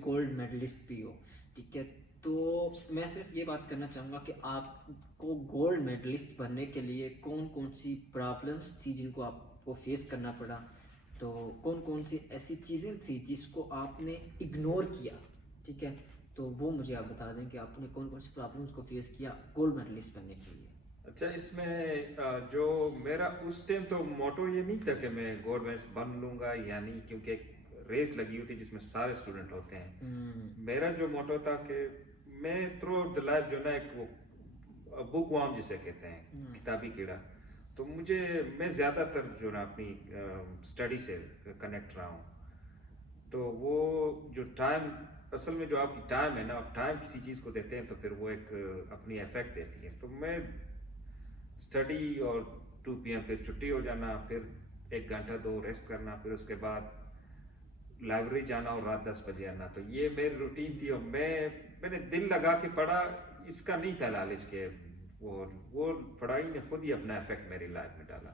Gold medallist भी हो, ठीक है। तो मैं सिर्फ ये बात करना चाहूँगा कि आपको गोल्ड मेडलिस्ट बनने के लिए कौन कौन सी प्रॉब्लम्स थी जिनको आपको फेस करना पड़ा, तो कौन कौन सी ऐसी चीज़ें थी जिसको आपने इग्नोर किया, ठीक है। तो वो मुझे आप बता दें कि आपने कौन कौन सी प्रॉब्लम्स को फेस किया गोल्ड मेडलिस्ट बनने के लिए। अच्छा, इसमें जो मेरा उस टाइम तो मोटो ये नहीं था कि मैं गोल्ड मेडलिस्ट बन लूंगा या नहीं, क्योंकि एक रेस लगी हुई थी जिसमें सारे स्टूडेंट होते हैं। मेरा जो मोटो था कि मैं थ्रू आउट द लाइफ जो ना एक वो बुक वार्म जिसे कहते हैं, किताबी कीड़ा, तो मुझे मैं ज़्यादातर जो ना अपनी स्टडी से कनेक्ट रहा हूँ। तो वो जो टाइम, असल में जो आपकी टाइम है ना, आप टाइम किसी चीज़ को देते हैं तो फिर वो एक अपनी इफेक्ट देती है। तो मैं स्टडी और 2 PM फिर छुट्टी हो जाना, फिर 1 घंटा 2 रेस्ट करना, फिर उसके बाद लाइब्रेरी जाना और रात 10 बजे आना। तो ये मेरी रूटीन थी और मैंने दिल लगा के पढ़ा, इसका नहीं था लालच के वो पढ़ाई ने खुद ही अपना इफेक्ट मेरी लाइफ में डाला।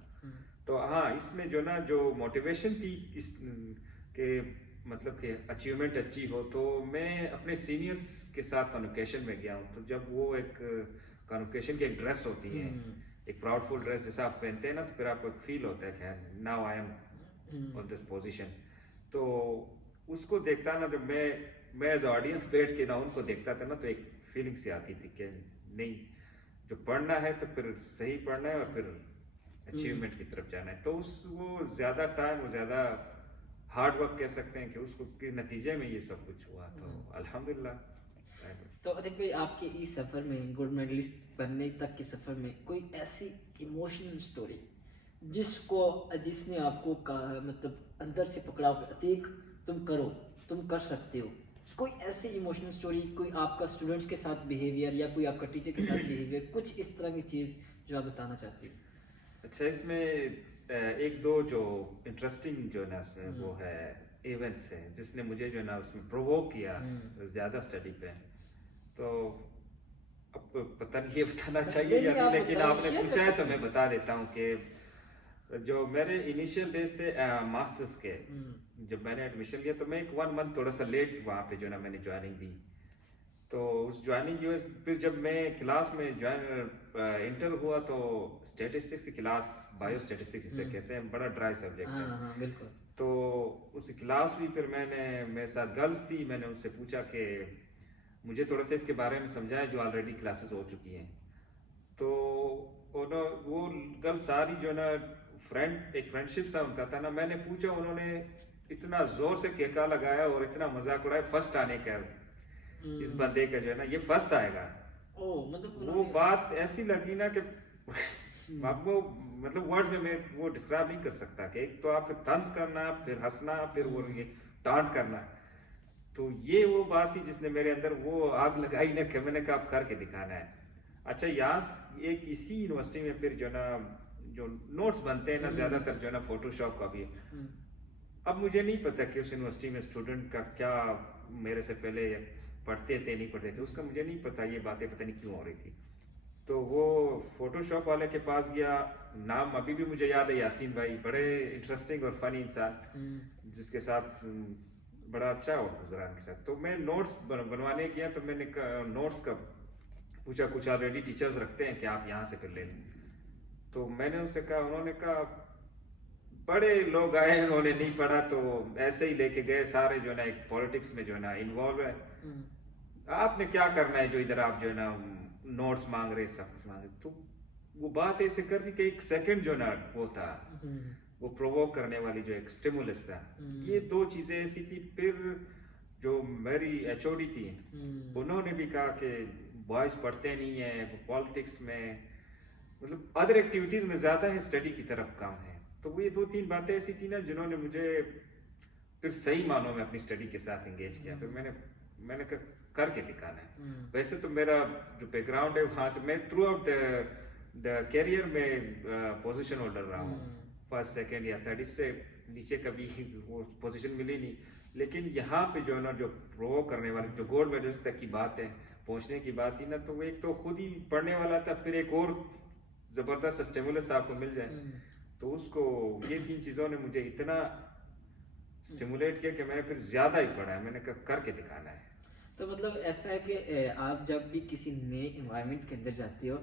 तो हाँ, इसमें जो ना जो मोटिवेशन थी इस के मतलब कि अचीवमेंट अच्छी हो, तो मैं अपने सीनियर्स के साथ कन्वोकेशन में गया हूँ। तो जब वो एक कन्वोकेशन की एक ड्रेस होती है, एक प्राउडफुल ड्रेस जैसा आप पहनते हैं ना, तो फिर आपको एक फील होता है कि now I am on this position. तो उसको देखता ना, जब मैं एज ऑडियंस बैठ के ना उनको देखता था ना, तो एक फीलिंग सी आती थी कि नहीं, जो पढ़ना है तो फिर सही पढ़ना है और फिर अचीवमेंट की तरफ जाना है। तो वो ज़्यादा टाइम और ज़्यादा हार्ड वर्क कह सकते हैं कि उसको के नतीजे में ये सब कुछ हुआ। तो अल्हम्दुलिल्लाह। तो अतिक भाई, आपके इस सफ़र में गोल्ड मेडलिस्ट बनने तक के सफ़र में कोई ऐसी इमोशनल स्टोरी जिसने आपको मतलब अंदर से पकड़ा हो कि अतीक तुम करो, तुम कर सकते हो, कोई ऐसी इमोशनल स्टोरी, कोई आपका स्टूडेंट्स के साथ बिहेवियर या कोई आपका टीचर के साथ बिहेवियर, कुछ इस तरह की चीज़ जो आप बताना चाहती हो। अच्छा, इसमें एक दो जो इंटरेस्टिंग जो ना इसमें वो है इवेंट्स है जिसने मुझे जो ना उसमें प्रोवोक किया ज़्यादा स्टडी पे। तो अब पता नहीं ये बताना चाहिए या नहीं, लेकिन आपने पूछा है तो मैं बता देता हूँ कि जो मेरे इनिशियल डेज थे मास्टर्स के, जब मैंने एडमिशन लिया तो मैं एक 1 मंथ थोड़ा सा लेट वहाँ पे जो ना मैंने ज्वाइनिंग दी। तो उस ज्वाइनिंग की वजह फिर जब मैं क्लास में ज्वाइन इंटर हुआ तो स्टेटिस्टिक्स की क्लास, बायो स्टेटिस्टिक्स जिसे कहते हैं, बड़ा ड्राई सब्जेक्ट है। हाँ हाँ बिल्कुल। तो उस क्लास भी फिर मेरे साथ गर्ल्स थी, मैंने उनसे पूछा कि मुझे थोड़ा सा इसके बारे में समझाया जो ऑलरेडी क्लासेस हो चुकी हैं। तो वो गर्ल सारी जो ना एक फ्रेंडशिप सा उनका था ना, मैंने पूछा, उन्होंने इतना जोर से केका लगाया और इतना मजाक उड़ाया फर्स्ट आने का, इस बंदे का जो है ना ये फर्स्ट आएगा। वो बात ऐसी लगी ना कि आपको मतलब वर्ड में मैं वो डिस्क्राइब नहीं कर सकता कि एक तो आपको तंज करना, फिर हंसना, फिर वो ये डांट करना। तो ये वो बात थी जिसने मेरे अंदर वो आग लगाई ना कि मैंने कहा अब करके दिखाना है। अच्छा, यहाँ एक इसी यूनिवर्सिटी में फिर जो ना जो नोट्स बनते हैं ना, ज्यादातर जो है ना फोटोशॉप का भी। अब मुझे नहीं पता कि उस यूनिवर्सिटी में स्टूडेंट का क्या मेरे से पहले पढ़ते थे नहीं पढ़ते थे, उसका मुझे नहीं पता, ये बातें पता नहीं क्यों हो रही थी। तो वो फोटोशॉप वाले के पास गया, नाम अभी भी मुझे याद है, यासीन भाई, बड़े इंटरेस्टिंग और फनी इंसान, जिसके साथ बड़ा अच्छा और गुजरा उनके साथ। तो मैं नोट्स बनवाने गया, तो मैंने नोट्स का पूछा, कुछ ऑलरेडी टीचर्स रखते हैं कि आप यहाँ से फिर ले लें। तो मैंने उनसे कहा, उन्होंने कहा बड़े लोग आए, उन्होंने नहीं पढ़ा तो ऐसे ही लेके गए, सारे जो ना एक पॉलिटिक्स में जो ना इन्वॉल्व है, आपने क्या करना है जो इधर आप जो है ना नोट्स मांग रहे, सब कुछ मांग रहे। तो वो बात ऐसे कर दी कि एक सेकंड जो ना वो था, वो प्रोवोक करने वाली जो एक स्टिमुलस था, ये दो चीजें ऐसी थी। फिर जो मेरी एचओडी थी, उन्होंने भी कहा कि बॉयज पढ़ते नहीं है पॉलिटिक्स में, मतलब अदर एक्टिविटीज में ज्यादा है, स्टडी की तरफ कम है। तो वो ये 2-3 बातें ऐसी थी ना जिन्होंने मुझे फिर सही मानों में अपनी स्टडी के साथ एंगेज किया। फिर मैंने करके दिखाना है। वैसे तो मेरा जो बैकग्राउंड है वहां से मैं थ्रू आउट द कैरियर में पोजीशन होल्डर रहा हूँ, फर्स्ट सेकंड या थर्ड, इससे नीचे कभी वो पोजीशन मिली नहीं। लेकिन यहाँ पे जो है ना जो प्रो करने वाले जो गोल्ड मेडल्स तक की बात है, पहुंचने की बात थी ना, तो वो एक तो खुद ही पढ़ने वाला था, फिर एक और जबरदस्त स्टिमुलस आपको मिल जाए, तो उसको ये 3 चीजों ने मुझे इतना स्टिमुलेट किया कि मैंने फिर ज्यादा ही पढ़ा है, मैंने कहा करके दिखाना है। तो मतलब ऐसा है कि आप जब भी किसी नए इन्वायरमेंट के अंदर जाते हो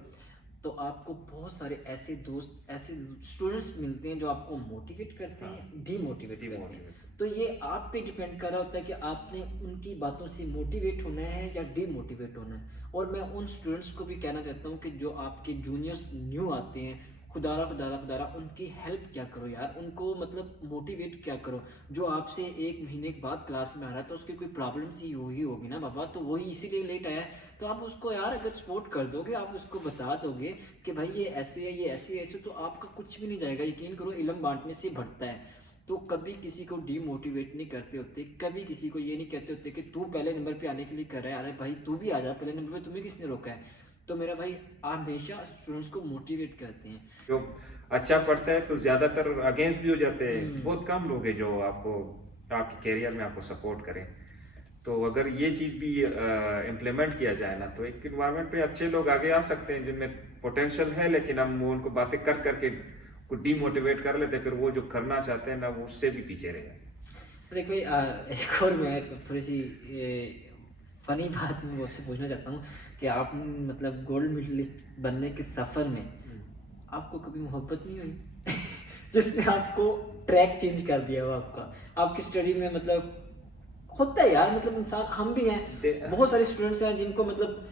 तो आपको बहुत सारे ऐसे दोस्त, ऐसे स्टूडेंट्स मिलते हैं जो आपको मोटिवेट करते हाँ। हैं, डीमोटिवेट करते हैं। Demotivate। तो ये आप पे डिपेंड कर रहा होता है कि आपने उनकी बातों से मोटिवेट होना है या डीमोटिवेट होना है। और मैं उन स्टूडेंट्स को भी कहना चाहता हूँ कि जो आपके जूनियर्स न्यू आते हैं, खुदारा खुदारा खुदारा उनकी हेल्प क्या करो यार, उनको मतलब मोटिवेट क्या करो। जो आपसे 1 महीने के बाद क्लास में आ रहा है तो उसकी कोई प्रॉब्लम सी हुई होगी ना बाबा, तो वही इसीलिए लेट आया है। तो आप उसको यार अगर सपोर्ट कर दोगे, आप उसको बता दोगे कि भाई ये ऐसे है, ये ऐसे ऐसे, तो आपका कुछ भी नहीं जाएगा। यकीन करो, इल्म बांटने से बढ़ता है। तो कभी किसी को डीमोटिवेट नहीं करते होते, कभी किसी को ये नहीं कहते होते कि तू पहले नंबर पे आने के लिए कर रहा है, अरे भाई तू भी आ जा पहले नंबर पे, तुम्हें किसने रोका है। तो मेरा भाई आप हमेशा स्टूडेंट्स को मोटिवेट करते हैं। जो अच्छा पढ़ता है तो ज्यादातर अगेंस्ट भी हो जाते हैं, बहुत कम लोग हैं जो आपको आपके कैरियर में आपको सपोर्ट करें। तो अगर ये चीज भी इम्प्लीमेंट किया जाए ना, तो एक इन्वायरमेंट पे अच्छे लोग आगे आ सकते हैं जिनमें पोटेंशियल है, लेकिन हम वो उनको बातें कर करके को डीमोटिवेट कर लेते हैं, फिर वो जो करना चाहते हैं ना वो उससे भी पीछे रह जाए। देख भाई, एक और मैं थोड़ी सी फनी बात मैं आपसे पूछना चाहता हूँ कि आप मतलब गोल्ड मेडलिस्ट बनने के सफर में आपको कभी मोहब्बत नहीं हुई जिसने आपको ट्रैक चेंज कर दिया हो आपकी स्टडी में। मतलब होता है यार, मतलब इंसान, हम भी हैं, बहुत सारे स्टूडेंट्स हैं जिनको मतलब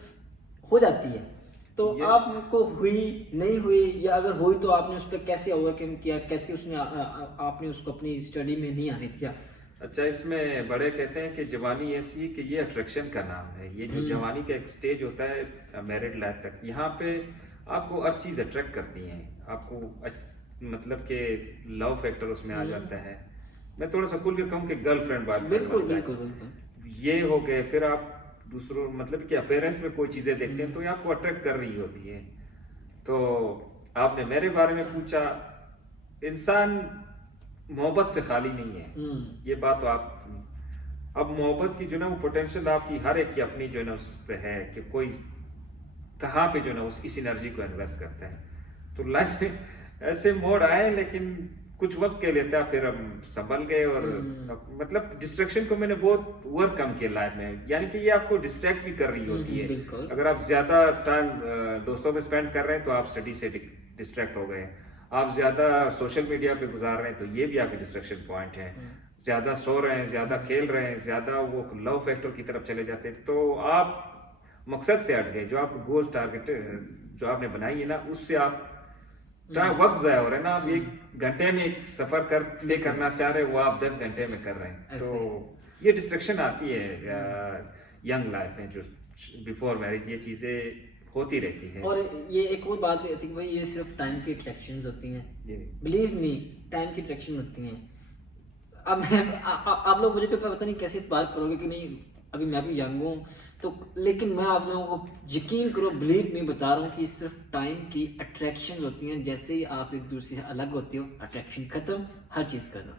हो जाती है। तो आपको हुई, नहीं हुई, या अगर हुई तो आपने उस पर कैसे ओवरकम किया, कैसे उसने आपने उसको अपनी स्टडी में नहीं आने दिया। अच्छा, इसमें बड़े कहते हैं कि जवानी ऐसी है कि ये अट्रैक्शन का नाम है। ये जो जवानी का एक स्टेज होता है मैरिड लाइफ तक, यहाँ पे आपको हर चीज अट्रैक्ट करती है आपको, मतलब कि लव फैक्टर उसमें आ जाता है। मैं थोड़ा सा खुल के कहूँ कि गर्लफ्रेंड बॉयफ्रेंड, बिल्कुल बिल्कुल बिल्कुल ये हो गए। फिर आप दूसरों मतलब कि अफेयरेंस में कोई चीजें देखते हैं तो ये आपको अट्रैक्ट कर रही होती है। तो आपने मेरे बारे में पूछा, इंसान मोहब्बत से खाली नहीं है, ये बात तो आप, अब मोहब्बत की जो ना वो पोटेंशियल आपकी हर एक की अपनी जो है ना उस पे है कि कोई कहाँ पे जो ना इस एनर्जी को इन्वेस्ट करता है। तो लाइफ में ऐसे मोड़ आए, लेकिन कुछ वक्त के लिए था, फिर हम संभल गए। और मतलब डिस्ट्रैक्शन को मैंने बहुत वर्क कम किया लाइफ में, यानी कि ये आपको डिस्ट्रैक्ट भी कर रही होती है। अगर आप ज्यादा टाइम दोस्तों में स्पेंड कर रहे हैं तो आप स्टडी से डिस्ट्रैक्ट हो गए। आप ज्यादा सोशल मीडिया पे गुजार रहे हैं तो ये भी आपके डिस्ट्रैक्शन पॉइंट है। ज्यादा सो रहे हैं, ज्यादा खेल रहे हैं, ज्यादा वो लव फैक्टर की तरफ चले जाते हैं, तो आप मकसद से हट गए। जो आप गोल्स टारगेट जो आपने बनाई है ना, उससे आप वक्त जाया हो रहा है ना। आप 1 घंटे में एक सफर करना चाह रहे, वो आप 10 घंटे में कर रहे हैं। तो ये डिस्ट्रैक्शन आती है यंग लाइफ में, जो बिफोर मैरिज ये चीजें होती रहती है। और ये एक और बात है कि भाई ये सिर्फ टाइम की अट्रैक्शंस होती हैं, बिलीव मी, टाइम की अट्रैक्शन होती हैं। अब आप लोग मुझे पे पता नहीं कैसे बात करोगे कि नहीं, अभी मैं भी यंग हूँ तो, लेकिन मैं आप लोगों को यकीन करो, बिलीव मी, बता रहा हूँ कि सिर्फ टाइम की अट्रैक्शन होती हैं। जैसे ही आप एक दूसरे से अलग होते हो, अट्रैक्शन खत्म, हर चीज़ खत्म।